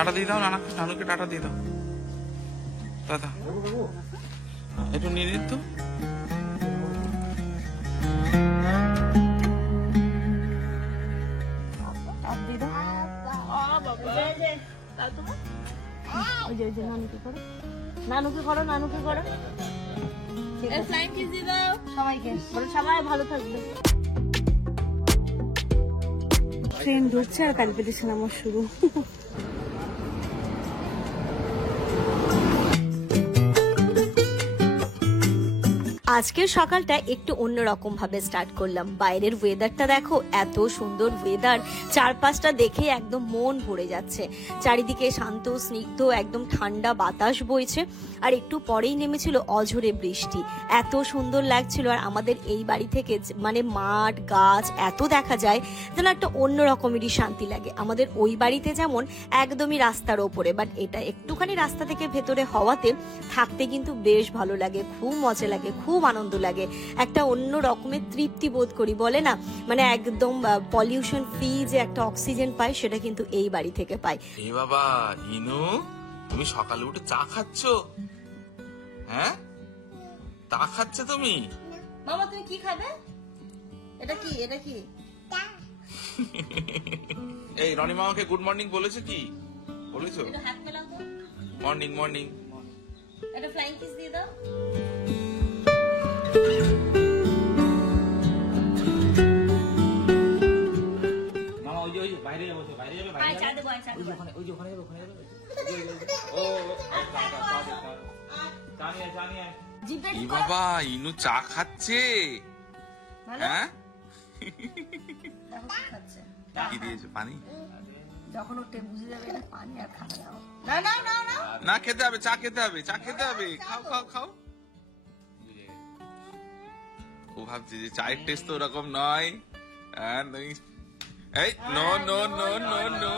Tata দিয়ে দাও, নানুকে tata দিয়ে দাও। দাদা একটু নিয়ে নিন তো। নানুকে করো, নানুকে করো, সবাইকে সবাই ভালো থাকবে। ট্রেন ঢুকছে আর প্যালপিটেশন আমার শুরু। আজকের সকালটা একটু অন্যরকম ভাবে স্টার্ট করলাম। বাইরের ওয়েদারটা দেখো, এত সুন্দর ওয়েদার, চারপাশটা দেখে একদম মন ভরে যাচ্ছে। চারিদিকে শান্ত স্নিগ্ধ একদম ঠান্ডা বাতাস বইছে, আর একটু পরেই নেমেছিল অঝোরে বৃষ্টি। এত সুন্দর লাগছিল। আর আমাদের এই বাড়ি থেকে মানে মাঠ গাছ এত দেখা যায় যেন একটা অন্য রকমেরই শান্তি লাগে। আমাদের ওই বাড়িতে যেমন একদমই রাস্তার ওপরে, বাট এটা একটুখানি রাস্তা থেকে ভেতরে হওয়াতে থাকতে কিন্তু বেশ ভালো লাগে, খুব মজা লাগে, খুব আনন্দ লাগে, একটা অন্য রকমের তৃপ্তি বোধ করি। বলে না মানে একদম পলিউশন ফ্রি যে একটা অক্সিজেন পাই, সেটা কিন্তু এই বাড়ি থেকে পাই। এ বাবা ইনু, তুমি সকালে উঠে চা খাচ্ছ? হ্যাঁ, চা খাচ্ছ তুমি? মামা তুমি কি খাবে? এটা কি, এটা কি? এই রনি মামাকে গুড মর্নিং বলেছে কি? বলেছো? এটা হাত মেলাও তো। Morning morning. এটা ফ্লাইং কিস দিয়ে দাও। মামা ওই যে বাইরে যাবো, বাইরে যাবে, আয় চা দেবো, আয় চা দেবো। ওই যে ওখানে যাবে, ওখানে যাবে। ও চা নিয়ে জিভে এ বাবা ইনু চা খাচ্ছে। ভালো? হ্যাঁ, দেখো কি খাচ্ছে। কি দিয়েছে? পানি? যখন ওটা বুঝে যাবে এটা পানি আর খাবে না। না না না না, না খেতে হবে, চা খেতে হবে, চা খেতে হবে। খাও খাও খাও। ও ভাবছে যে চায়ের টেস্ট তো ওরকম নয়। এই no no no no no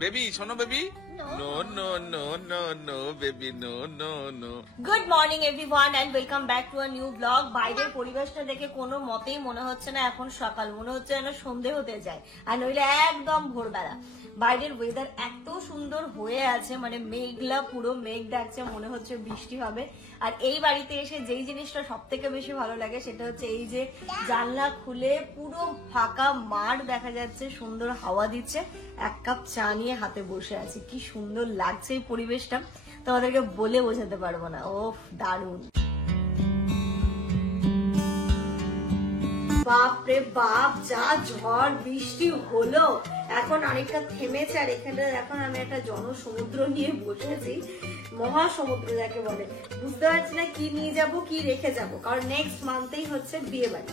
baby, শোনো baby, no no no no no baby, no no no. Good morning everyone and welcome back to a new blog. বাইরের পরিবেশটা দেখে কোনো মতেই মনে হচ্ছে না এখন সকাল, মনে হচ্ছে যেন সন্ধে হতে যায়, আর নইলে একদম ভোরবেলা। বাইরের ওয়েদার এত সুন্দর হয়ে আছে, মানে মেঘলা, পুরো মেঘ ডাকছে, মনে হচ্ছে বৃষ্টি হবে। আর এই বাড়িতে এসে যেই জিনিসটা সব থেকে বেশি ভালো লাগে সেটা হচ্ছে এই যে জানলা খুলে পুরো ফাঁকা মাঠ দেখা যাচ্ছে, সুন্দর হাওয়া দিচ্ছে, এক কাপ চা নিয়ে হাতে বসে আছি। কি সুন্দর লাগছে এই পরিবেশটা, তোমাদেরকে বলে বোঝাতে পারবো না। ওফ দারুণ, বাপরে বাপ, যা ঝড় বৃষ্টি হলো। এখন অনেকটা থেমেছে, আর এখানে এখন আমি একটা জনসমুদ্র নিয়ে বসেছি, মহাসমুদ্র যাকে বলে। বুঝতে পারছি না কি নিয়ে যাব কি রেখে যাব, কারণ নেক্সট মান্থেই হচ্ছে বিয়ে বাড়ি,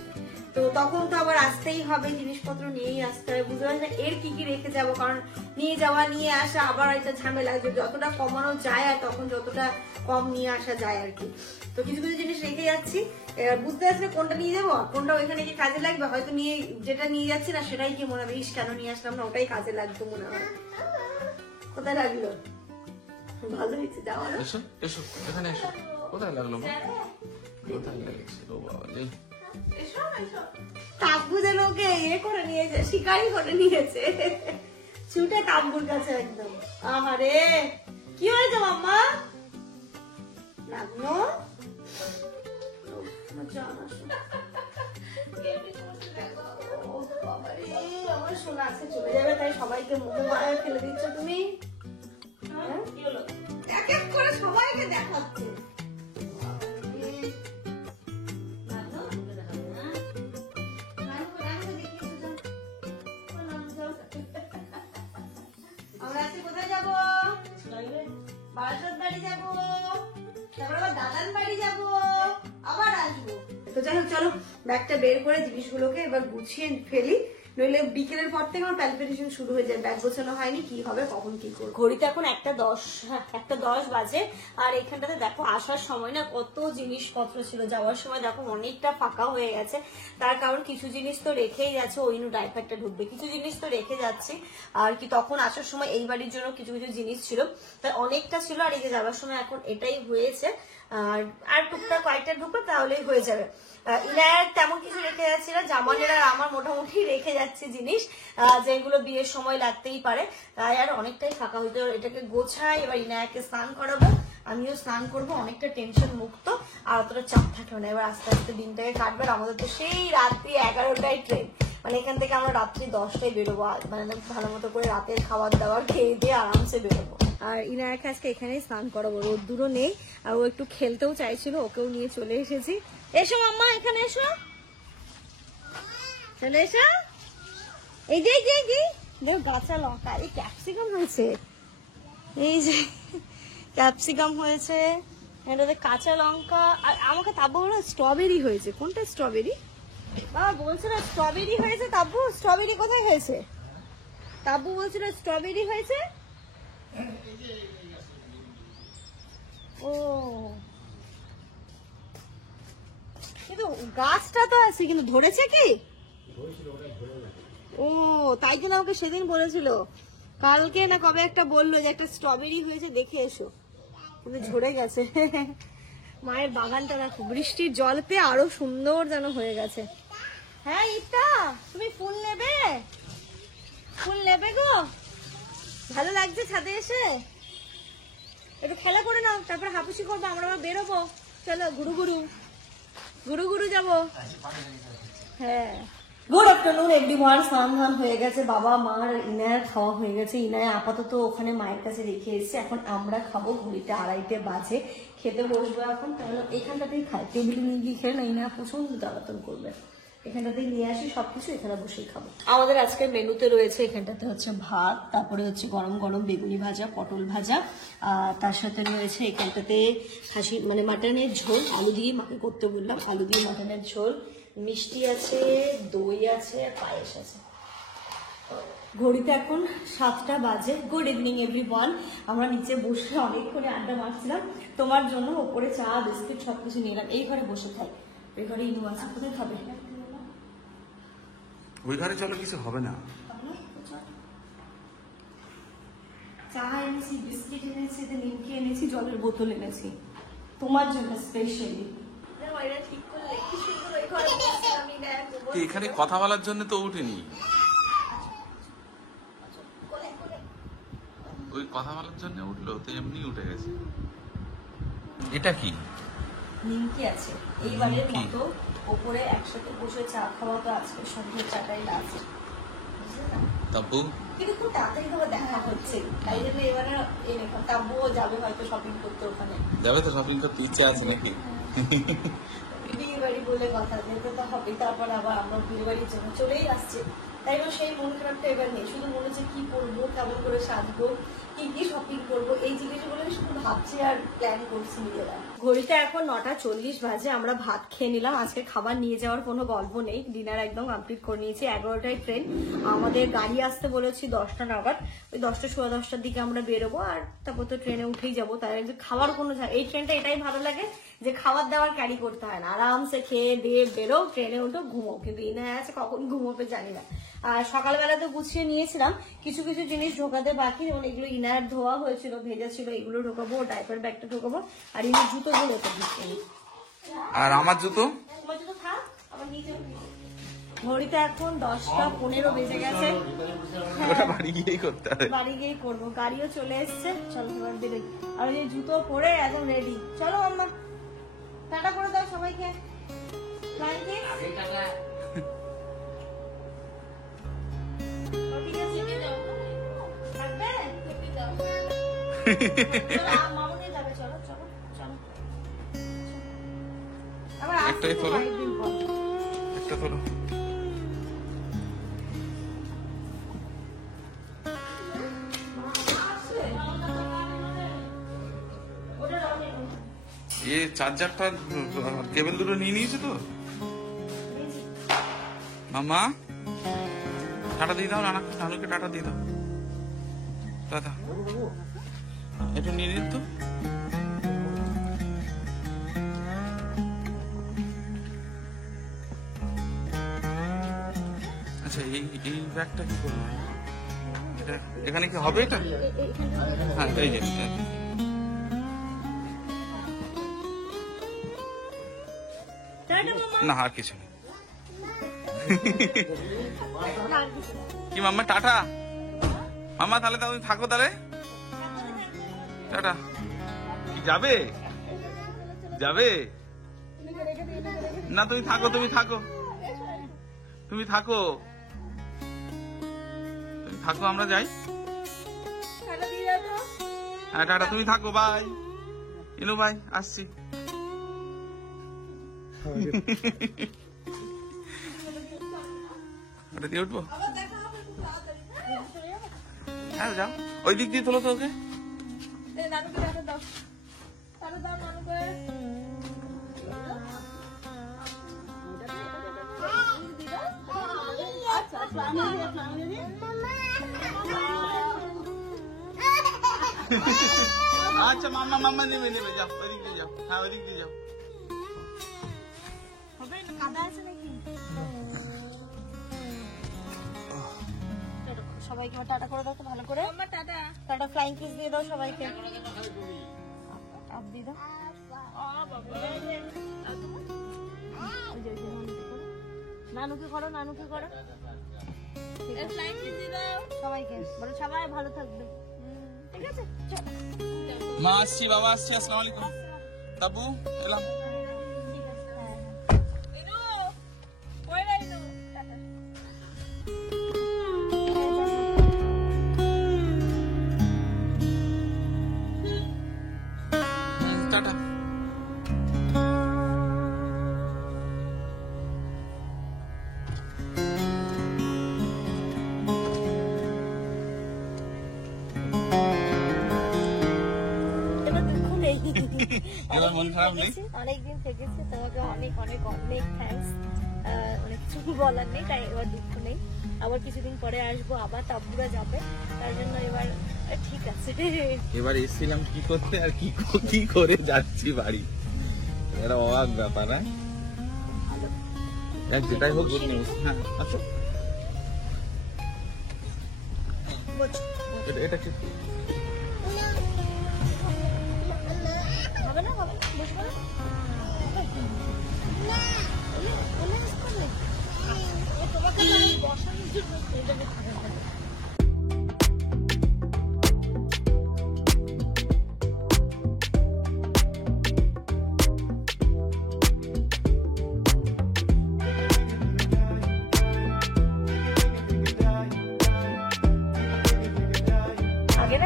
তো তখন তো আবার আসতেই হবে, জিনিসপত্র নিয়েই আসতে হবে। বুঝতে পারছি না এর কি কি রেখে যাব, কারণ নিয়ে যাওয়া নিয়ে আসা আবার একটা ঝামেলা, যতটা কমানো যায় আর তখন যতটা কম নিয়ে আসা যায় আর কি। তো কিছু কিছু জিনিস রেখে যাচ্ছি, বুঝতে পারছি না কোনটা নিয়ে যাবো, কোনটা ওইখানে গিয়ে কাজে লাগবে। হয়তো নিয়ে যেটা নিয়ে যাচ্ছি না সেটাই কি মনে হবে, ইস কেন নিয়ে আসলাম না, ওটাই কাজে লাগতো মনে হয়। কোথায় লাগলো? ভালো হয়েছে, যাওয়া এসো এসো, এখানে এসো। কোথায় লাগলো? কোথায় লাগছে? ও বাবা রে, তাব্বু যেন ওকে ইয়ে করে নিয়েছে, শিকারি করে নিয়েছে, ছুটে তাব্বুর কাছে একদম। আহারে কি হয়েছে মাম্মা? লাগলো? আমার সোনা আজকে চলে যাবে, তাই সবাইকে মুখে মারা ফেলে দিচ্ছ তুমি। এক এক করে সবাইকে দেখাচ্ছে। আমরা আজকে কোথায় যাবো? বারাসাত বাড়ি যাবো, তারপর আবার দাদান বাড়ি যাবো, আবার আসবো। তো যাই হোক, চলো ব্যাগটা বের করে জিনিসগুলোকে এবার গুছিয়ে ফেলি, নইলে বিকেলের পর থেকে আমার প্যালপিটেশন শুরু হয়ে যায়। ব্যাগ গোছানো হয়নি, কি হবে কখন কি করবো। ঘড়িতে এখন 1:10 বাজে, আর এখানটাতে দেখো আসার সময় না কত জিনিসপত্র ছিল, যাওয়ার সময় দেখো অনেকটা ফাঁকা হয়ে গেছে। তার কারণ কিছু জিনিস তো রেখেই যাচ্ছে, ওইনু ডাইপারটা ঢুকবে, কিছু জিনিস তো রেখে যাচ্ছি আর কি। তখন আসার সময় এই বাড়ির জন্য কিছু কিছু জিনিস ছিল, তাই অনেকটা ছিল। আর এই যে যাওয়ার সময় এখন এটাই হয়েছে, আর টুকটাক কয়েকটা ঢুকবে তাহলেই হয়ে যাবে। ইনার তেমন কিছু রেখে যাচ্ছি না, জামানের আর আমার মোটামুটি রেখে যাচ্ছি। যাচ্ছে জিনিস যেগুলো বিয়ের সময় লাগতেই পারে, তাই আর অনেকটাই ফাঁকা হইতে এটাকে গোছাই। এবার ইনায়াকে স্নান করাবো, আমিও স্নান করবো, অনেকটা টেনশন মুক্ত, আর অতটা চাপ থাকলো না। এবার আস্তে আস্তে দিনটাকে কাটবে। আর আমাদের তো সেই রাত্রি 11টায় ট্রেন, মানে এখান থেকে আমরা রাত্রি 10টায় বেরোবো, মানে ভালো মতো করে রাতের খাবার দাবার খেয়ে দিয়ে আরামসে বেরোবো। আর ইনায়াকে আজকে এখানেই স্নান করাবো, রোদ্দুরও নেই, আর ও একটু খেলতেও চাইছিল, ওকেও নিয়ে চলে এসেছি। এসো মাম্মা, এখানে এসো, চলে এসো। এই যে দেখো কাঁচা লঙ্কা, এই ক্যাপসিকাম হয়েছে, এই যে ক্যাপসিকাম হয়েছে, এটাতে কাঁচা লঙ্কা। আর আমাকে তাব্বু বলো স্ট্রবেরি হয়েছে। কোনটা স্ট্রবেরি? বাবা বলছিল স্ট্রবেরি হয়েছে। তাব্বু স্ট্রবেরি কোথায় হয়েছে? তাব্বু বলছিল স্ট্রবেরি হয়েছে। ও কিন্তু গাছটা তো আছে, কিন্তু ধরেছে কি? ও তাই জন্য আমাকে সেদিন বলেছিল, কালকে না কবে একটা বললো যে একটা স্ট্রবেরি হয়েছে, দেখে এসো, কিন্তু ঝরে গেছে। মায়ের বাগানটা দেখো, বৃষ্টির জল পেয়ে আরো সুন্দর যেন হয়ে গেছে। হ্যাঁ ইটা, তুমি ফুল নেবে? ফুল নেবে গো? ভালো লাগছে ছাদে এসে? একটু খেলা করে নাও, তারপরে হাপুসি করবো, আমরা আবার বেরোবো। চলো গুরু গুরু যাবো। হ্যাঁ, গুড আফটারনুন এভরিওয়ান। স্নান হয়ে গেছে, বাবা মার ইনায়ার খাওয়া হয়ে গেছে। ইনায়া আপাতত ওখানে মায়ের কাছে রেখে এসেছে, এখন আমরা খাবো। ঘড়িটা 2:30 বাজে, খেতে বসবো এখন। তাহলে এখানটাতেই খাই, টেবিলে নিয়ে গিয়ে খেলে না, ইনায়া প্রচন্ড জ্বালাতন করবে। এখানটাতেই নিয়ে আসি সবকিছু, এখানে বসেই খাবো। আমাদের আজকের মেনুতে রয়েছে, এখানটাতে হচ্ছে ভাত, তারপরে হচ্ছে গরম গরম বেগুনি ভাজা, পটল ভাজা, তার সাথে রয়েছে এখানটাতে খাসি মানে মাটনের ঝোল, আলু দিয়ে মাকে করতে বললাম, আলু দিয়ে মাটনের ঝোল, মিষ্টি আছে, দই আছে, আর পায়েস আছে। ঘড়িতে এখন 7টা বাজে। Good evening everyone. আমরা নিচে বসে অনেকক্ষণ আড্ডা মারছিলাম, তোমার জন্য ওপরে চা বিস্কিট সবকিছু নিলাম। এই ঘরে বসে খাই, ওই ঘরে ইনু আছে। কোথায় খাবে? ওই ঘরে চলো, কিছু হবে না। চা এনেছি, বিস্কিট এনেছি, নিমকি এনেছি, জলের বোতল এনেছি তোমার জন্য স্পেশালি। এখানে কথা বলার জন্য তো উঠেনি, ওই কথা বলার জন্য উঠলো তো, এমনি উঠে গেছে। এটা কি? নিমকি আছে এইবারের মতো, ওপরে একসাথে বসে চা খাওয়া তো আজকে সন্ধ্যের চাটাই আছে। তাব্বু কিন্তু খুব তাড়াতাড়ি তোমার দেখা হচ্ছে, তাই জন্য এবারে তাব্বুও যাবে হয়তো শপিং করতে, ওখানে যাবে তো। শপিং করতে ইচ্ছা আছে নাকি? বিয়ে বাড়ি বলে কথা, যেতে তো হবে। তারপর আবার আমরা বিয়ে বাড়ির জন্য চলেই আসছে, তাই এবার সেই মন খারাপটা এবার নেই। শুধু মনে হচ্ছে কি করবো, কেমন করে সাজবো, কি শপিং করবো, এই জিনিসগুলো শুধু ভাবছি আর প্ল্যান করছি নিজেরা। ঘড়িতে এখন 9:40 বাজে। আমরা ভাত খেয়ে নিলাম, আজকে খাবার নিয়ে যাওয়ার কোনো গল্প নেই, ডিনার একদম কমপ্লিট করে নিয়েছি। 11টায় ট্রেন, আমাদের গাড়ি আসতে বলেছি 10টা নাগাদ, ওই 10টা সোয়া 10টার দিকে আমরা বেরোবো, আর তারপর তো ট্রেনে উঠেই যাবো। তাই খাওয়ার কোনো, এই ট্রেনটা এটাই ভালো লাগে যে খাবার দাবার ক্যারি করতে হয় না, আরামসে খেয়ে দিয়ে বেরো, ট্রেনে উঠো, ঘুমো। কিন্তু ইনায়া আছে, কখন ঘুমোবে জানি না। আর সকালবেলা তো গুছিয়ে নিয়েছিলাম, কিছু কিছু জিনিস ঢোকাতে বাকি, যেমন এগুলো ইনার ধোয়া হয়েছিল, ভেজা ছিল, এগুলো ঢোকাবো, ডাইপার ব্যাগটা ঢোকাবো, আর ইনি জুতোগুলো তো ঢুকিয়ে। আর আমার জুতো? তোমার জুতো থাক, আমার নিচে। ঘড়িতে এখন 10:15 বেজে গেছে। ওটা বাড়ি গিয়েই করতে হবে, বাড়ি গিয়েই করবো, গাড়িও চলে এসছে। চলো এবার বেরোই। আর এই জুতো পরে একদম রেডি। চলো আম্মা, টাটা করে দাও সবাইকে। একটাই তোলো, একটা তোলো। চার্জারটা কেবল দুটো নিয়ে নিয়েছে তো। মামা টাটা দিয়ে দাও, নানুকে টাটা দিয়ে দাও। দাদা একটু নিয়ে নিন তো। আচ্ছা এই ব্যাগটা কি করবো? এটা এখানে কি হবে? এটা হ্যাঁ, এই যে না, আর কিছু নেই। কি মাম্মা টাটা? মাম্মা তাহলে তুমি থাকো তাহলে, টাটা। কি যাবে? যাবে না? তুমি থাকো, তুমি থাকো, তুমি থাকো, তুমি থাকো, আমরা যাই। হ্যাঁ টাটা, তুমি থাকো, বাই। ইনু ভাই, আসছি। ওটা দিয়ে উঠবো? হ্যাঁ যাও, ওই দিক দিয়ে তোলো তো ওকে। আচ্ছা মাম্মা, মাম্মা নেবে, নেবে, যাও ওই দিক দিয়ে যাও। হ্যাঁ ওই দিক দিয়ে যাও। সবাইকে টাটা করে দাও তো ভালো করে। টাটা, টাটা, ফ্লাইং কিস দিয়ে দাও সবাইকে। আপ দিয়ে দাও। নানুকে করো, নানুকে করো, ফ্লাইং কিস দিয়ে দাও সবাইকে। বলো সবাই ভালো থাকবে, ঠিক আছে? চলো মা, আসছি, বাবা আসছি, আসসালামু আলাইকুম। তাবু এলাম। টাটা। এবার মন খারাপ নেই? অনেকদিন থেকেছি, তোমাকে অনেক অনেক অনেক থ্যাঙ্কস। অনেক কিছু বলার নেই, তাই এবার দুঃখ নেই। আবার কিছুদিন পরে আসবো, আবার তাব্বুরা যাবে, তার জন্য এবার ঠিক আছে। এবার এসেছিলাম কি করতে আর কি করে যাচ্ছি বাড়ি, এটা অবাক ব্যাপার। হ্যাঁ যেটাই হোক, গুড নিউজ। হ্যাঁ আচ্ছা, এটা কি হবে না? হবে না, বসবো না। তোমাকে বসানোর জন্য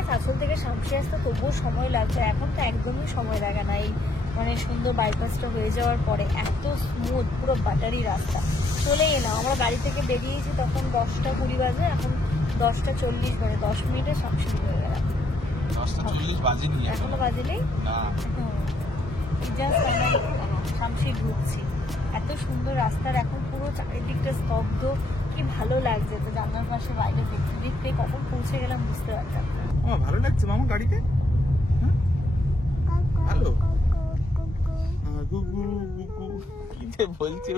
শাসন থেকে শামসি আসতে তবুও সময় লাগছে, এখন তো একদমই সময় লাগে না। এই মানে সুন্দর বাইপাসটা হয়ে যাওয়ার পরে এত স্মুথ, পুরো বাটারি রাস্তা। চলে এলাম, আমরা গাড়ি থেকে বেরিয়েছি তখন 10:20 বাজে, এখন 10:40 মানে 10 মিনিটে শামসি হয়ে গেল। 10:40 বাজেনি এখনো বাজেনি না, জাস্ট আমরা শামসি ঢুকছি। এত সুন্দর রাস্তার, এখন পুরো চারিদিকটা স্তব্ধ, কি ভালো লাগছে। তো জানলার পাশে বাইরে দেখতে দেখতে কখন পৌঁছে গেলাম বুঝতে পারতাম না। ভালো লাগছে মামা গাড়িতে? ভালো। কি যে বলছে,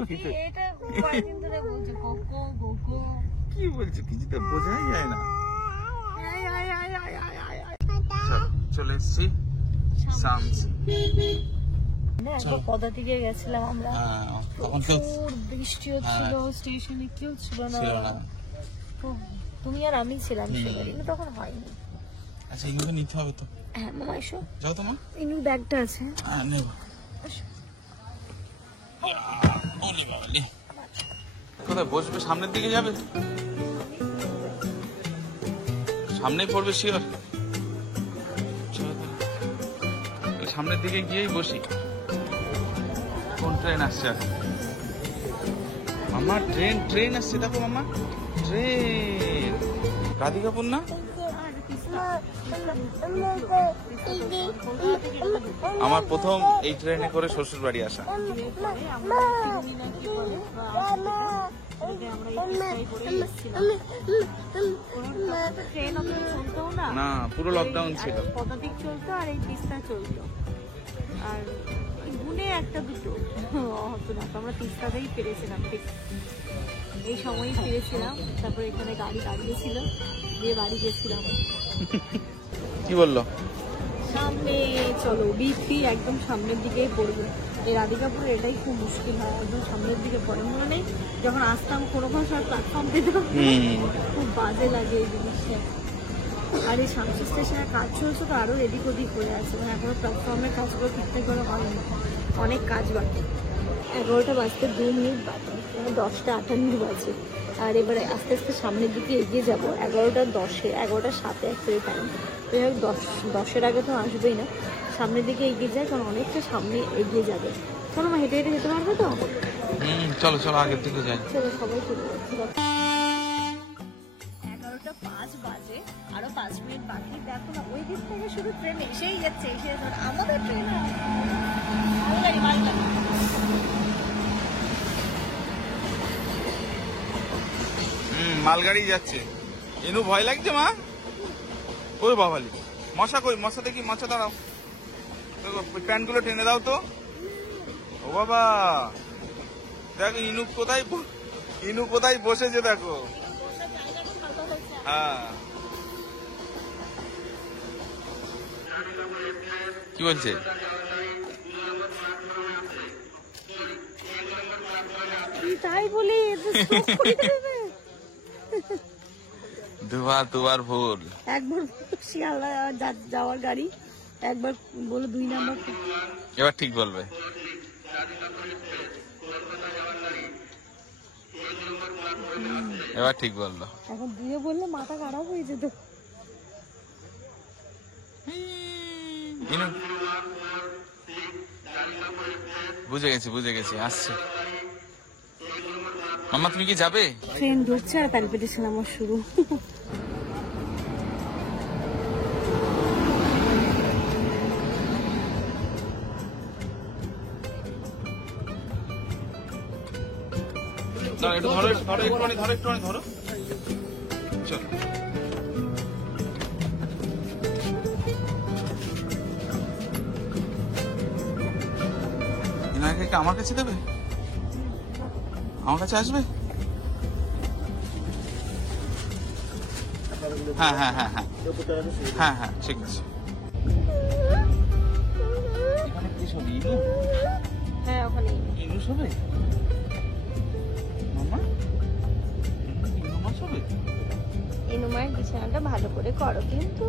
এটা কয়েকদিন ধরে বলছে কোকো কোকো, কি বলছে কিছু তো বোঝাই যায় না। চলে এসছি শামসি। একবার পদাতিকে গেছিলাম আমরা, তখন প্রচুর বৃষ্টি হচ্ছিল, স্টেশনে কেউ ছিল না, তুমি আর আমি ছিলাম সেবারে, তখন হয়নি। আচ্ছা এগুলো নিতে হবে তো? হ্যাঁ মামা এসো, যাও তো মা, ইনুর ব্যাগটা আছে। হ্যাঁ নেব। কোথায় বসবে? সামনের দিকে যাবে? সামনেই পড়বে শিওর। সামনের দিকে গিয়েই বসি। কোন ট্রেন আসছে? মামা ট্রেন, ট্রেন আসছে, দেখো মামা ট্রেন। রাধিকাপুর না? আমার প্রথম এই ট্রেনে করে শ্বশুর বাড়ি আসা। না পুরো লকডাউন ছিল, পদাতিক চলতো আর এই তিস্তা চলতো, আর গুনে একটা দুটো হতো না। আমরা তিস্তাতেই ফিরেছিলাম, ঠিক এই সময়ই ফিরেছিলাম। তারপরে এখানে গাড়ি দাঁড়িয়েছিল, দিয়ে বাড়ি গেছিলাম। কি বললো? সামনে চলো, বিপি একদম সামনের দিকেই পড়বে। এই রাধিকাপুরে এটাই খুব মুশকিল হয়, একদম সামনের দিকে পড়ে। মনে নেই যখন আসতাম কোনো সময় প্ল্যাটফর্ম পেতাম, খুব বাজে লাগে এই জিনিসটা। আর এই শামসু স্টেশনের কাজ চলছে তো আরও এদিক ওদিক হয়ে আছে, মানে এখনো প্ল্যাটফর্মের কাজগুলো ঠিকঠাক করে হয়নি, অনেক কাজ বাকি। 11টা বাজতে 2 মিনিট বাকি, 10টা 58 বাজে। আর এবারে আস্তে আস্তে সামনের দিকে এগিয়ে যাব। 11টা 10-এ, 11টা 7-এ অ্যাকচুয়ালি টাইম। তো যাই হোক 10-এর আগে তো আসবেই না, সামনের দিকে এগিয়ে যায়, কারণ অনেকটা সামনে এগিয়ে যাবে। চলো মা, হেঁটে হেঁটে যেতে পারবে তো? চলো চলো আগের দিকে যাই। চলো সবাই চলে যাচ্ছি। 11টা 5 বাজে, আরো 5 মিনিট বাকি। দেখো না ওই দিক থেকে শুধু ট্রেন এসেই যাচ্ছে, এসে যাচ্ছে। আমাদের ট্রেন মালগাড়ি মালগাড়ি যাচ্ছে। এনু ভয় লাগছে মা? ওই বাবালি, মশা কই? মশা দেখি, মশা দাঁড়াও, প্যান্ট গুলো টেনে দাও তো। ও বাবা, দেখো ইনু কোথায় বসেছে দেখো। হ্যাঁ, কি বলছে? তাই বলি দুবার ভুল। একবার শিয়ালদা যাওয়ার গাড়ি, একবার বলে 2 নাম্বার। এবার ঠিক বলবে। এবার ঠিক বললো। এখন দিয়ে বললে মাথা খারাপ হয়ে যেত। বুঝে গেছি আসছে। মাম্মা তুমি কি যাবে? ট্রেন ঢুকছে আর প্যালপিটেশন আমার শুরু। ধরো। চলো। এনাকে আমার কাছে দেবে? আমার কাছে আসবে? হ্যাঁ, ঠিক আছে। এখানে কি সব ইনু? হ্যাঁ, ওখানে ইনু সবে মামা, ইনু মা সবে। ইনুমায়ের বিছানাটা ভালো করে করো কিন্তু।